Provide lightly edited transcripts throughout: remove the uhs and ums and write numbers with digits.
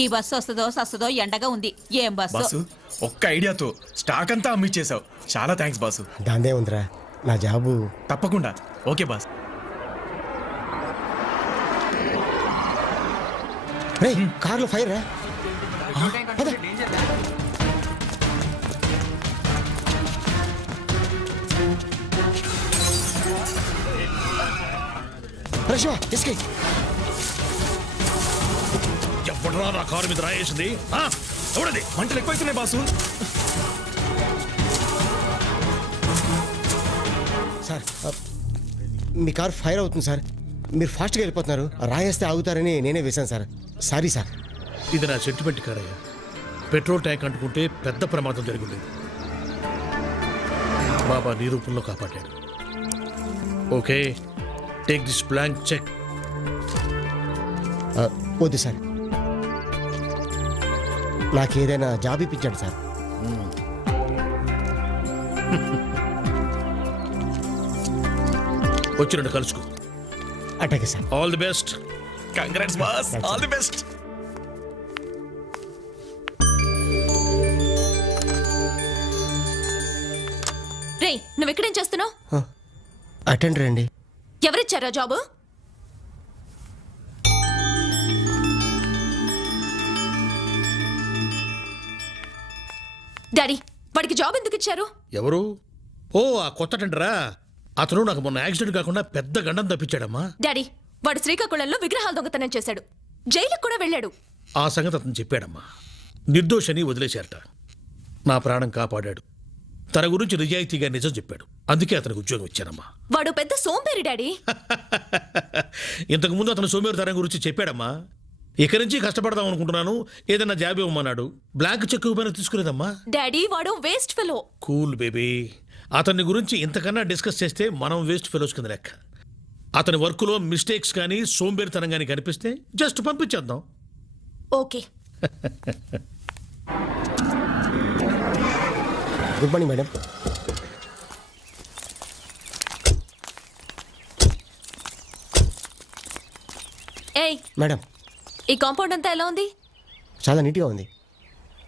ఈ బస్సు వస్తుందో ఎండగా ఉంది. ఏం బస్సు? ఒక్క ఐడియాతో స్టాక్ అంతా అమ్మిచ్చేసావు. చాలా థ్యాంక్స్ బాసు. దాందే ఉందిరా నా జాబు. తప్పకుండా. Okay boss. కార్లో ఫైర్ రా. ఎప్పుడురా నా కారు మీద రాయేసింది? ఎవడది? మంటలు ఎక్కువైతున్నాయి బాసు. సార్ మీ కార్ ఫైర్ అవుతుంది సార్. మీరు ఫాస్ట్గా వెళ్ళిపోతున్నారు. రాయేస్తే ఆగుతారని నేనే వేశాను సార్. Sorry sir. ఇది నా సెంటిమెంట్ కారయ్యా. పెట్రోల్ ట్యాంక్ అంటుకుంటే పెద్ద ప్రమాదం జరిగింది. బాబా నీ రూపంలో కాపాడాడు. Okay, take this blank cheque. వద్దు సార్, నాకేదైనా జాబ్ ఇప్పించండి సార్. వచ్చినట్టు కలుసుకో. అటాకే sir. All the best. Congrats boss. All the best. రే, నువ్వు ఎక్కడేం చేస్తున్నావు? అటెండర్ అండి. ఎవరిచ్చారా జాబు? డాడీ, వాడికి జాబ్ ఎందుకు ఇచ్చారు? ఎవరు? ఓ, ఆ కొత్త టెండరా. అతను నాకు మొన్న యాక్సిడెంట్ కాకుండా పెద్ద గండం తప్పించాడమ్మా. డాడీ, వాడు శ్రీకాకుళంలో విగ్రహాలు దొంగతనం చేశాడు. జైలుకు కూడా వెళ్ళాడు. ఆ సంగతి అతను చెప్పాడమ్మా. నిర్దోషని వదిలేశారట. నా ప్రాణం కాపాడాడు. తన గురించి నిజాయితీగా నిజం చెప్పాడు. అందుకే అతనికి ఉద్యోగం ఇచ్చానమ్మా. వాడు పెద్ద సోంబేరి డాడీ. ఇంతకుముందు అతను సోమేరుతనం గురించి చెప్పాడమ్మా. ఇక నుంచి కష్టపడదాం అనుకుంటున్నాను, ఏదైనా జాబ్ ఇవ్వమన్నాడు. బ్లాంక్ చెక్ ఇవ్వమని తీసుకునేదమ్మా. డాడీ, వాడు వేస్ట్ ఫెలో. Cool baby. అతన్ని గురించి ఇంతకన్నా డిస్కస్ చేస్తే మనం వేస్ట్ ఫెలోస్ కింద లెక్క. అతని వర్క్లో మిస్టేక్స్ కానీ సోంబేరితనం కానీ కనిపిస్తే జస్ట్ పంపించేద్దాం. ఓకే. Good morning madam. ఏయ్ మేడం, ఈ కాంపౌండ్ అంతా ఎలా ఉంది? చాలా నీట్గా ఉంది.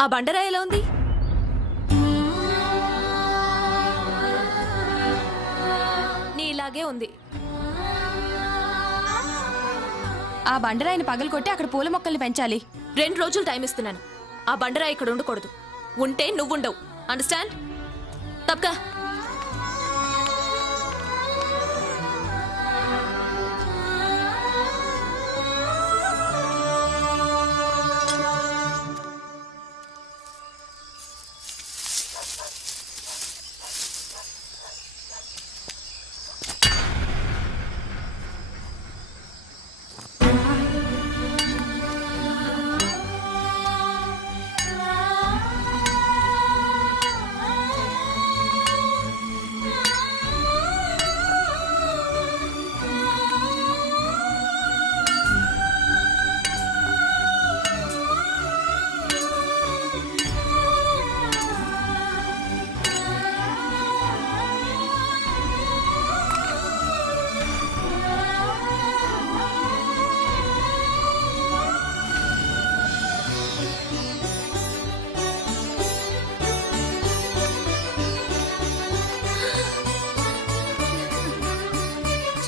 ఆ బండరా ఎలా ఉంది? నీలాగే ఉంది. ఆ బండరాయిని పగలగొట్టి అక్కడ పూల మొక్కల్ని పెంచాలి. 2 రోజులు టైం ఇస్తున్నాను. ఆ బండరాయి ఇక్కడ ఉండకూడదు. ఉంటే నువ్వుండవు. అండర్స్టాండ్? తప్పకా.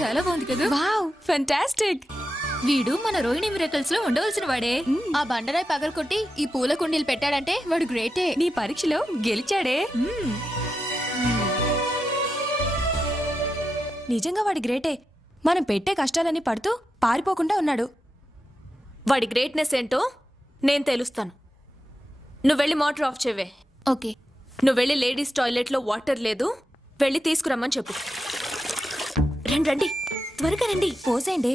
చాలా బాగుంది కదా. Wow, fantastic. వీడు మన రోహిణి మిరకల్స్ లో ఉండవలసిన వాడే. ఆ బండరాయి పగలకొట్టి ఈ పూల కుండీలు పెట్టాడంటే వాడు గ్రేటే. నీ పరీక్షలో గెలిచాడే. నిజంగా వాడి గ్రేటే. మనం పెట్టే కష్టాలని పడుతూ పారిపోకుండా ఉన్నాడు. వాడి గ్రేట్నెస్ ఏంటో నేను తెలుస్తాను. నువ్వు వెళ్ళి మోటార్ ఆఫ్ చేయవే. ఓకే. నువ్వు వెళ్ళి లేడీస్ టాయిలెట్లో వాటర్ లేదు, వెళ్ళి తీసుకురమ్మని చెప్పు. రండి, త్వరగా రండి. పోసేయండి,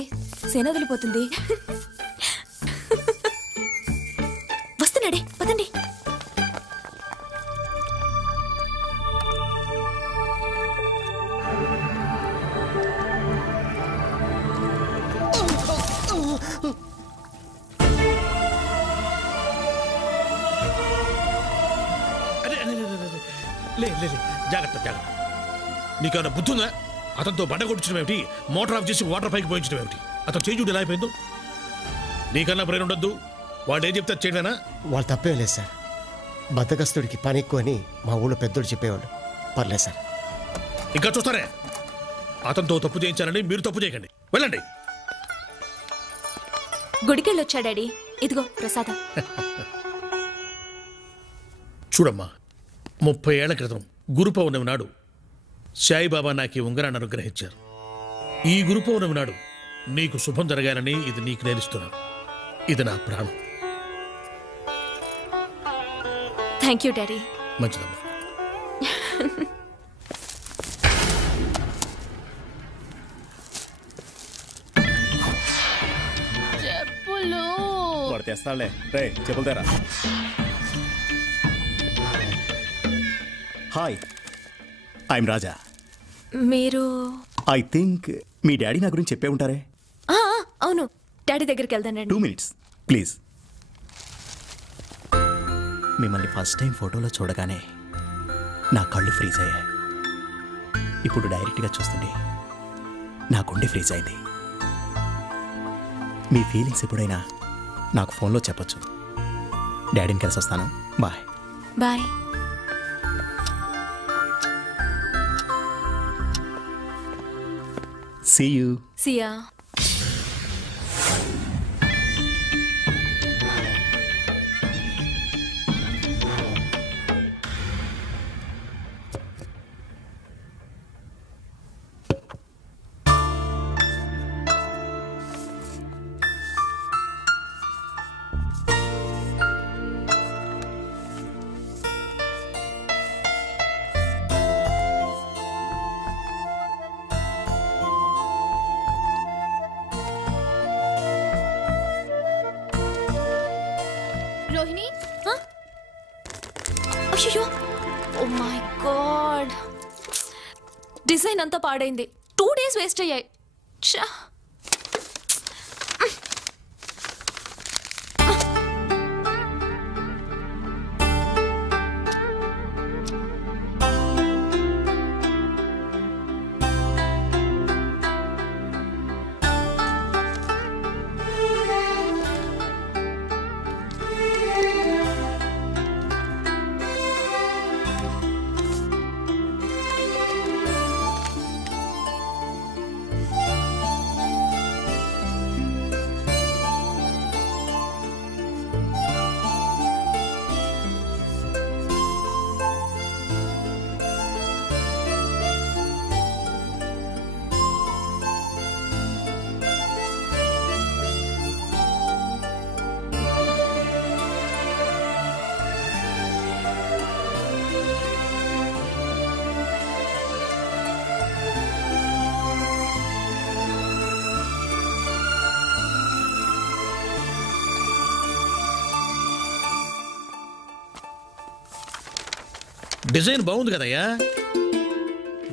సేన వదిలిపోతుంది. వస్తున్నాడే, పదండి. జాగ్రత్త జాగ్రత్త. నీకేమైనా బుద్ధి ఉందా? అతనితో బండ కొట్టించడం ఏమిటి? మోటార్ ఆఫ్ చేసి వాటర్ పైకి పోయించడం ఏమిటి? అతను చేయి చూడు ఎలా అయిపోయిందో. నీకన్నా బ్రెయిన్ ఉండద్దు. వాడు ఏం చెప్తారు చేయడానా? వాళ్ళు తప్పేం లేదు సార్. బద్దకస్తుడికి పని ఎక్కువ అని మా ఊళ్ళో పెద్దోడు చెప్పేవాళ్ళు. పర్లేదు సార్. ఇంకా చూస్తారే, అతనితో తప్పు చేయించాలని మీరు తప్పు చేయకండి. వెళ్ళండి. గుడికెళ్ళొచ్చా డాడీ? ఇదిగో ప్రసాదం. చూడమ్మా, 30 ఏళ్ల క్రితం గురు పౌర్ణమి నాడు సాయిబాబా నాకు ఈ ఉంగరాన్ని అనుగ్రహించారు. ఈ గురు పౌర్ణమి నాడు నీకు శుభం జరగాలని ఇది నీకు నేర్పిస్తున్నాను. ఇది నా ప్రాణం. Thank you daddy. మంచిదమ్మా. చెప్పులు వాడు తెస్తాడులే. రే చెప్పులు తేరా. హాయ్, ఐఎమ్ రాజా. మీరు? ఐ థింక్ మీ డాడీ నా గురించి చెప్పే ఉంటారే. అవును, డాడీ దగ్గరికి వెళ్దానండి. 2 minutes ప్లీజ్. మిమ్మల్ని ఫస్ట్ టైం ఫోటోలో చూడగానే నా కళ్ళు ఫ్రీజ్ అయ్యాయి. ఇప్పుడు డైరెక్ట్గా చూస్తుంటే నా గుండె ఫ్రీజ్ అయింది. మీ ఫీలింగ్స్ ఎప్పుడైనా నాకు ఫోన్లో చెప్పొచ్చు. డాడీని కలిసి వస్తాను. Bye. Bye. See you. See ya. Rohini, అయ్యో, ఓ మై గాడ్, డిజైన్ అంతా పాడైంది. 2 days వేస్ట్ అయ్యాయి. ఛా. డిజైన్ బాగుంది కదయ్యా.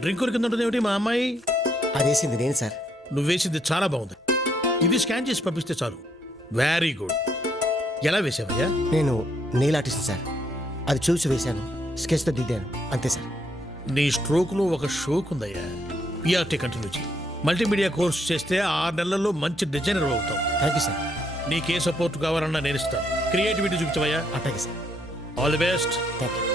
డ్రింకుల కింద ఉంటుంది ఏమిటి మా అమ్మాయి? అదేసింది నేను సార్. నువ్వేసింది చాలా బాగుంది. ఇది స్కాన్ చేసి పంపిస్తే చాలు. Very good. ఎలా వేసావయ్యా? నేను నెయిల్ ఆర్టిస్ట్ సార్. అది చూసి వేశాను, స్కెచ్తో దిద్దాను, అంతే సార్. నీ స్ట్రోక్లో ఒక షోక్ ఉందయ్యా. పిఆర్టీ కంటిన్యూ చేయి. మల్టీమీడియా కోర్స్ చేస్తే 6 నెలల్లో మంచి డిజైనర్ అవుతావు. Thank you sir. నీకే సపోర్ట్ కావాలన్నా నేను ఇస్తాను. క్రియేటివిటీ చూపించవయ్యా. అట్లాగే sir. All the best. Thank you.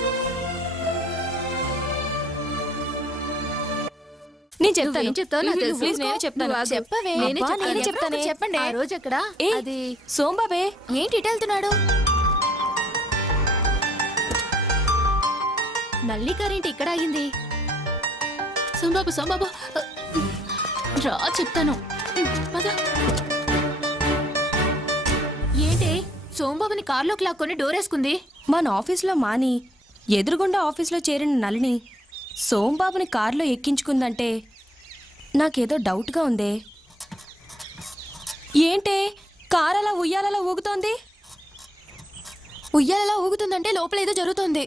నేను చెప్తాను. ఏం చెప్తావు నాకు తెలుసు. ప్లీజ్ నేనే చెప్తాను. చెప్పవే. అబ్బా, నేనే చెప్తానే. చెప్పండి. ఆ రోజు అక్కడ అది సోంబాబే ఏంటి ఇటు వెళ్తున్నాడు? మళ్ళీ కరెంట్ ఇక్కడ ఆగింది. సోంబాబు సోంబాబు రా చెప్తాను. పద. ఏంటి సోంబాబుని కారులోకి లాక్కొని డోరేసుకుంది? మన ఆఫీస్లో మాని ఎదురుగుండా ఆఫీస్లో చేరిన నళిని సోంబాబుని కారులో ఎక్కించుకుందంటే నాకేదో డౌట్గా ఉందే. ఏంటే కారు అలా ఉయ్యాలలా ఊగుతోంది? ఉయ్యాలలా ఊగుతుందంటే లోపల ఏదో జరుగుతుంది.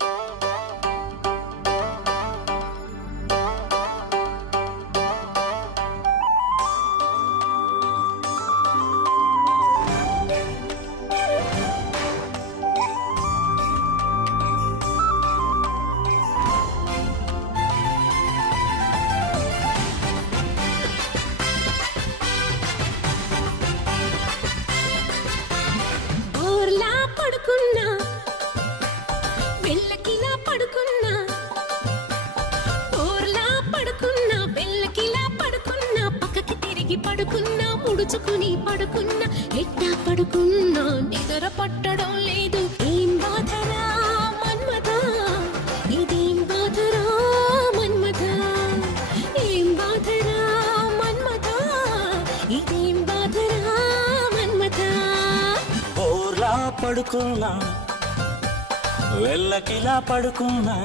ఊర్లా ముడుచుకుని పడుకున్నా ఎట్టా పడుకున్నా నిద్ర పట్టడం లేదు ఏం బాధరా మన్మథ ఇదేం బాధరా మన్మథ ఏం బాధరా మన్మథ ఇదేం బాధరా మన్మథ బోర్లా పడుకున్నా వెళ్ళకిలా పడుకున్నా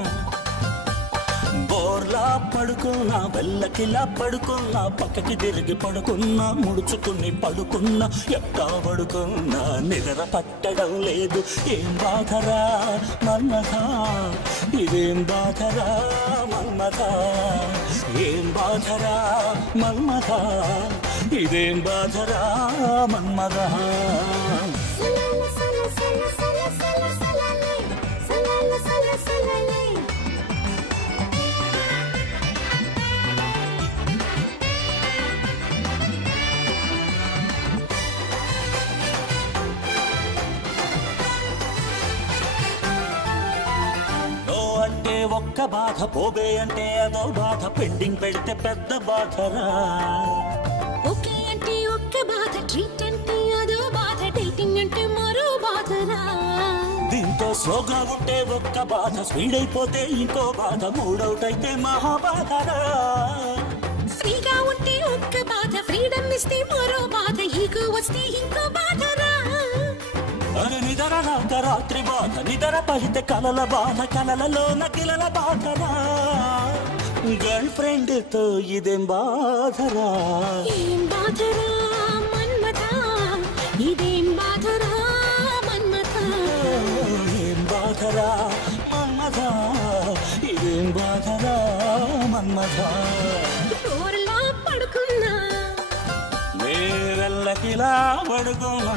బోర్లా పడుకున్నా వెళ్ళకిలా పడుకున్నా పక్కకి తిరిగి పడుకున్నా ముడుచుకుని పడుకున్నా ఎట్టా పడుకున్నా నిద్ర పట్టడం లేదు ఏం బాధరా మన్మథ ఇదేం బాధరా మన్మథ ఏం బాధరా మన్మథ ఇదేం బాధరా మన్మథ అంటే ఒక్క బాధ పోబే అంటే అదో బాధ పెండింగ్ పెడితే పెద్ద బాధరా ఓకే అంటే ఒక్క బాధ ట్రీట్ అంటే అదో బాధ డేటింగ్ అంటే మరో బాధరా దీంతో స్లోగా ఉంటే ఒక్క బాధ స్పీడ్ అయిపోతే ఇంకో బాధ మూడౌట్ అయితే మహాబాధరా ఫ్రీగా ఉంటే ఒక్క బాధ ఫ్రీడమ్ ఇస్తే మరో బాధ ఈగో వస్తే ఇంకో బాధరా అరే నిద్ర రాక రాత్రి బాధ నిద్ర పడితే కలల బాధ కలలలోన కిలల బాధరా గర్ల్ ఫ్రెండ్ తో ఇదేం బాధరా ఏం బాధరా మన్మథ ఇదేం బాధరా మన్మథ ఏం బాధరా మన్మథ ఇదేం బాధరా మన్మథ బోర్లా పడుకున్నా వేరెల్లకిలా పడుకున్నా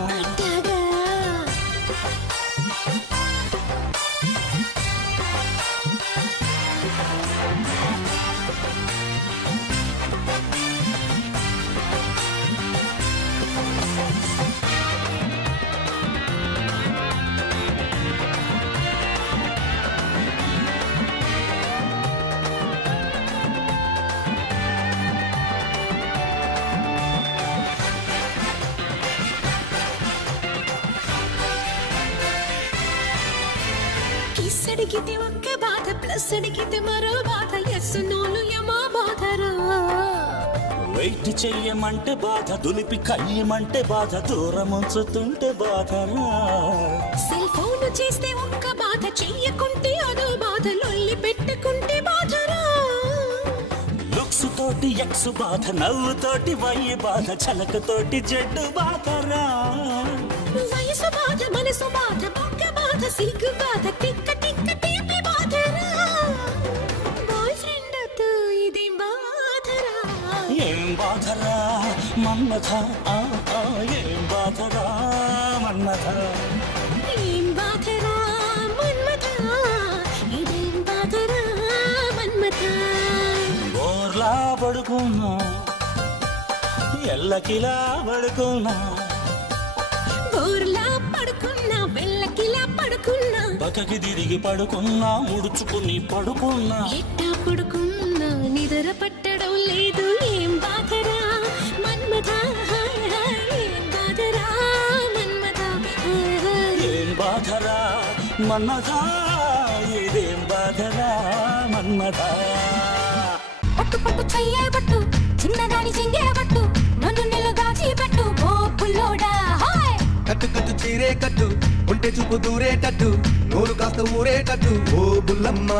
అడిగితే ఒక్క బాధ ప్లస్ అడిగితే మరో బాధ ఎస్ నోలు యమా బాధరా వెయిట్ చెయ్యమంటే బాధ దులిపి కయ్యమంటే బాధ దూరం ఉంచుతుంటే బాధరా సెల్ ఫోన్ చేస్తే ఒక్క బాధ చెయ్యకుంటే అదో బాధ లొల్లి పెట్టుకుంటే బాధరా లుక్స్ తోటి ఎక్స్ బాధ నవ్వు తోటి వై బాధ చలక తోటి జడ్డు బాధరా వయసు బాధ మనసు బాధ బొక్క బాధ సిగ్గు బాధ తిక్క తిక్క తీపి బాధరా బాయ్ ఫ్రెండ్ తో ఇదేం బాధరా ఏం బాధరా మన్మథ ఏం బాధరా మన్మథ ఏం బాధరా మన్మథ ఇదేం బాధరా మన్మథ బోర్లా పడుకున్నా ఎల్లకిలా పడుకున్నా బోర్లా పడుకున్నా వెళ్ళకిలా పడుకున్నా పక్కకి తిరిగి పడుకున్నా ముడుచుకుని పడుకున్నా ఎట్టా పడుకున్నా నిద్ర పట్టడం లేదు ఏం బాధరా మన్మథ ఏం బాధరా మన్మథ ఏం బాధరా మన్మథ ఇదేం బాధరా మన్మథ పట్టు పట్టు చెయ్యే పట్టు చిన్నదాని చెంగే పట్టు నన్ను నిలుగాచి పెట్టు ఓ పుల్లోడా హాయ్ కట్టు కట్టు చీరే కట్టు ఉంటే చూపు దూరేటట్టు నోరు కాస్త ఊరేటట్టు ఓ బుల్లమ్మ